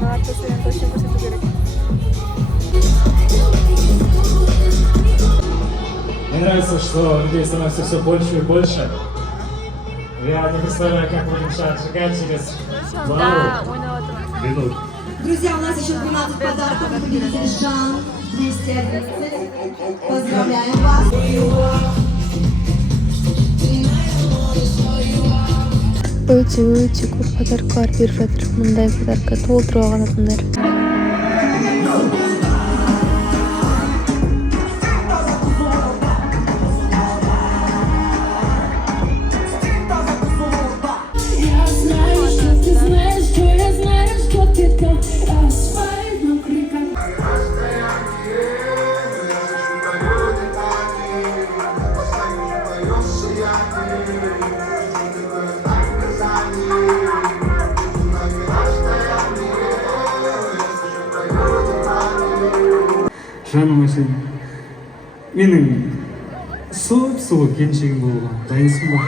младший точно көрсету керек. Мне нравится, что людей становится все больше и больше. Я не представляю, как будем сейчас отжигать через пару минут. Друзья, у нас еще 12 подарков. Победитель Жан 211. Поздравляем вас. Өте көп подаркалар беріп жатыр. Мындай подарка толтырып алған адамдар. жаным сен менің сұп-сұлу келіншегім болуға дайынсың ба?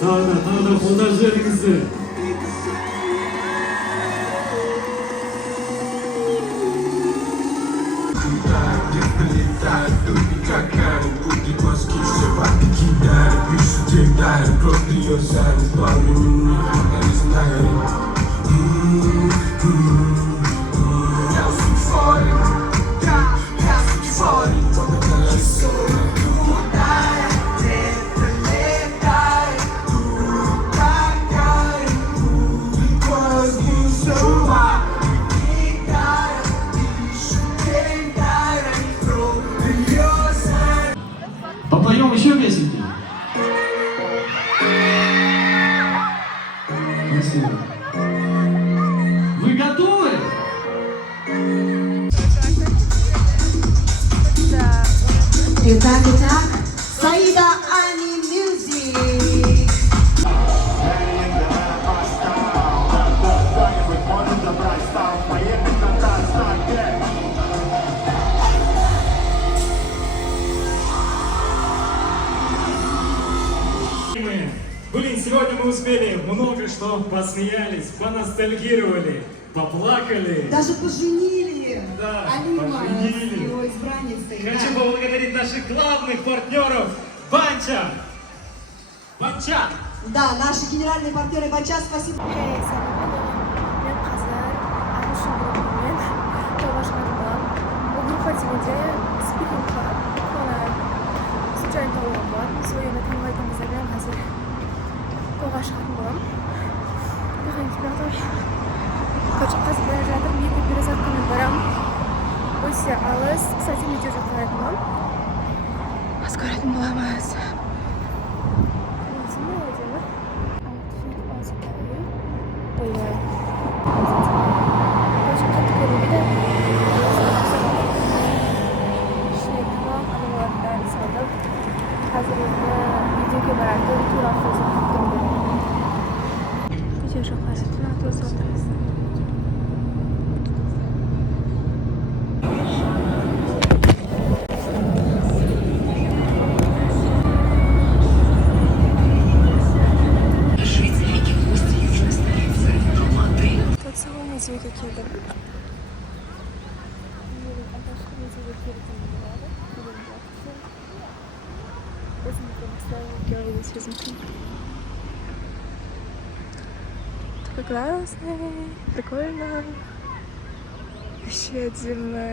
Tağda қолдап жіберіңіздер. Попоем еще песенки? Спасибо. Вы готовы? Итак, Саида Ани Music. Блин, сегодня мы успели много что посмеялись, поностальгировали, поплакали. Даже поженили. Да, Алима поженили. с его избранницей. Хочу поблагодарить наших главных партнеров Банча. Банча. Да, наши генеральные партнеры Бача, спасибо. Мен қазір ағылшын группамен тоға шығатын боламын. Бұл группа дегенде Speaking Club. Сол жайын тауылған болатын. Сол енді танымайтын қыздармен қазір тоға шығатын боламын. Бұған кебеғдай. Короче, қазір бара жатырмын. Екі перезаркамен барамын. Өте алыс. Кстати, видео жасайтын боламын. Аз көретін боламыз. Ой-ой. Короче, қатты көрінбейді. Ішіне тамақ, аналар бәрін салдым. Қазір енді видеоге баратын тур автобусы күттім. Видео жоқ қаратын автобус отырасың. Музейге келдім. Музейге келдім. Такой классный, прикольно. Вообще отдельно.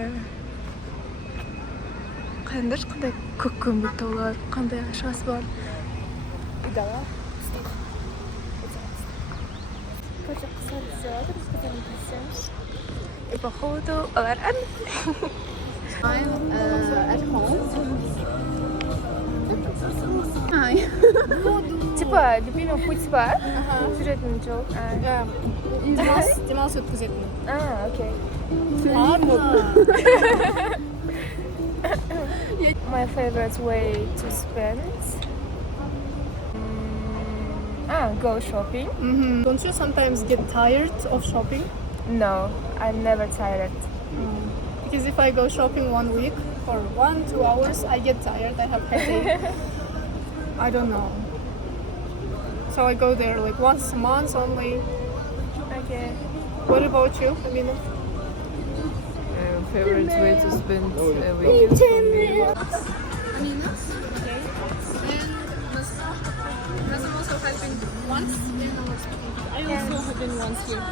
Қандай көк көмбек таулар, қандай ашасы бар. И дала. Короче, қысар сделать, рассказали присяжь. И походу, аларан. I'm at home. Типа, любимый путь бар? Жүретін жол. Демалыс өткізетін. Окей. My favorite way to spend. Go shopping. Don't you sometimes get tired of shopping? No, I'm never tired. Because if I go shopping 1 week for 1-2 hours, I get tired. I have headache. I don't know. So I go there like once a month only. Okay. What about you, Amina? Favorite way to spend a weekend for me. Nazım also has been once in our speaking club. I also have been once here.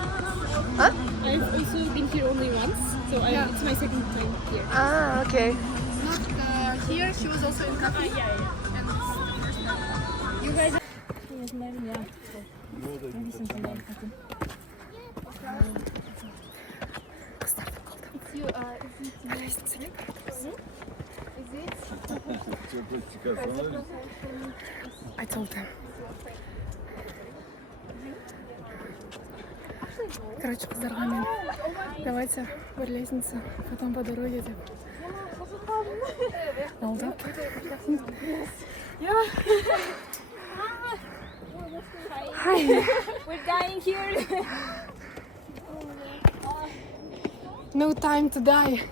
Huh? I've also been here only once, so it's my second time here. Okay. Not here, she was also in cafe. And first time. You guys I told them. Короче, қыздарға мен давайте бір лестница, потом по дороге деп алдап. Hi. we're dying here. No time to die.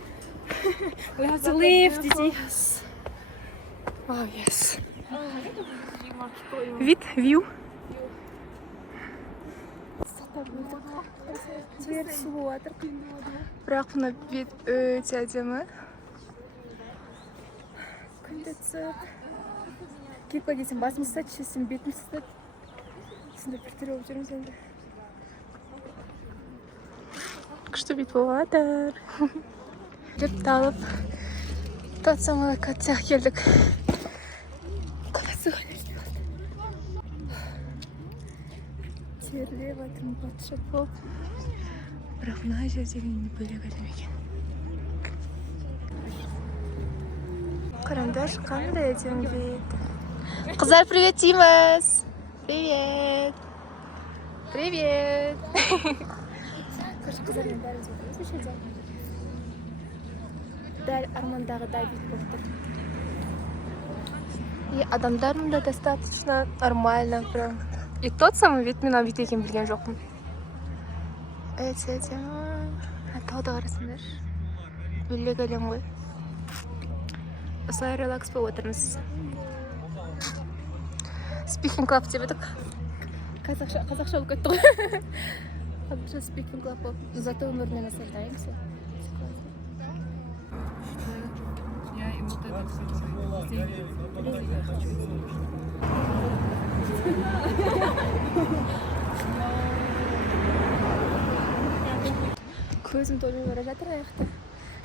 We have to leave, yes. Oh, yes. View. Жібек су жатыр. Бірақ мына бет өте әдемі. Күнде түсіп. Кипа кетсем басым ұстайды, шешсем бетім ұстайды. Сонда бір түрлі болып жүрміз енді. Күшті бет болып жатыр. Жіп талып. Тот самый катсақ келдік. Қаласы ғалес. Терлеп атым батшып болып. Бірақ мына жердегі бөлек адам екен. Қараңдар, қандай әдемі бет. Қыздар, привет дейміз. Привет. Привет. Көрші қыздармен бәріміз отырмыз бұл жерде. Дәл армандағы Давид болып тұр. И адамдар мында достаточно нормально прям. И тот самый вид мен бит екенін білген жоқпын. Өте әдемі. Тауда қарасыңдар. Бөлек әлем ғой. Осылай релакс болып отырмыз. Speaking club деп едік. Қазақша болып кетті ғой. Қазақша speaking club болып. Зато өмірмен наслаждаемся. Я и вот этот Көзім толып бара жатыр аяқта.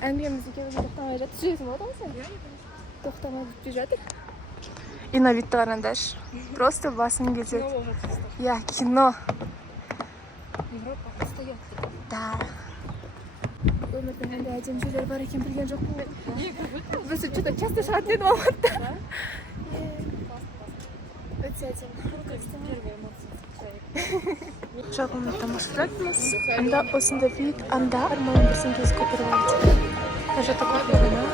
Әңгімеміз екеуміз тоқтамай жатыр. Жүресің болады ма сен? Тоқтамай бітпей жатыр. И на вид қараңдар. Просто басым кетеді. Я кино. Европа стоят. Да. Өмірдің қандай әдемі жерлері бар екен білген жоқпын мен. Біз что-то часто шығатын едім Алматыда. Өте әдемі. Жағымды тамашалаймыз. Анда осында вид, анда арман біздің кез көпіріп алды. Даже такой фигура.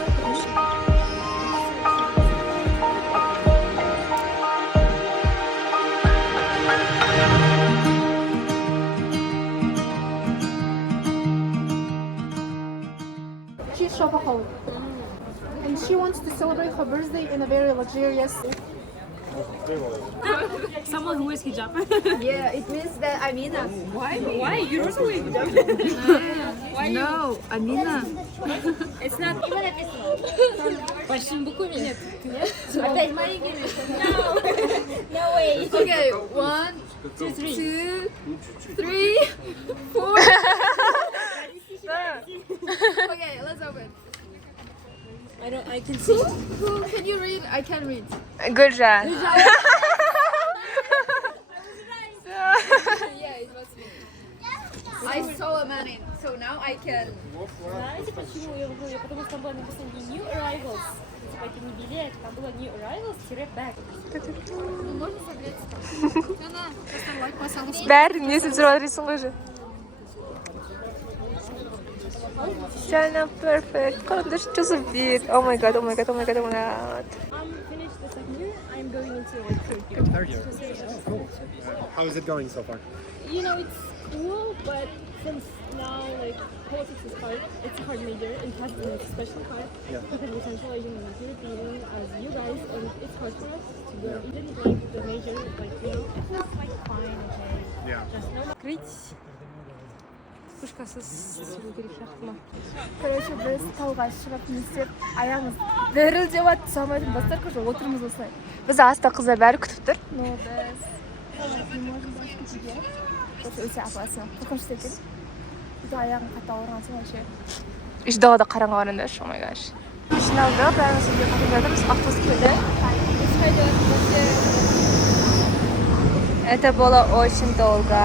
She's shopaholic. And she wants to celebrate her birthday in a very luxurious. Someone who wears hijab. Yeah, it means that Amina. Why? You also wear hijab. Why? No, Amina. It's not even написано. Большим буквами нет. Опять маленькими. No way. Okay, 1, 2, 3, 4. Okay, let's open. I can see. Who can you read? I can read. Гүлжан. Yeah, it was me. I saw a man in, so now I can. Знаете, почему я выиграла? Потому что там было написано не New Arrivals. Типа это не билет, там было New Arrivals-back. Ну, можно согреться. Она просто лайк поставила. Бәрін не істеп жүріп жатырсың ғой же. China, perfect. God, they're just so big. Oh my god, oh my god, oh my god, oh my god. I'm finished the second year. I'm going into like third year. Third year. Cool. How is it going so far? You know, it's cool, but since now like politics is hard, it's a hard major. It has been especially hard because we're Central Asian and European as you guys, and it's hard for us to go. We didn't like the major, like you know, it was like fine, okay. Yeah. Just no. Короче, біз тауға шығып не істеп, аяғымыз діріл деп атты, самайдың бастар көші отырмыз осылай. Біз аста қыздар бәрі күтіп тұр. Но біз не можем зайти к тебе. Өте опасно. Қорқынышты екен. Үйде аяғым қатты ауырған соң вообще. Еш далада қараңғы барыңдар, oh my gosh. Машина алдық, бәріміз үйге қатып жатырмыз, автобус келді. Это было очень долго.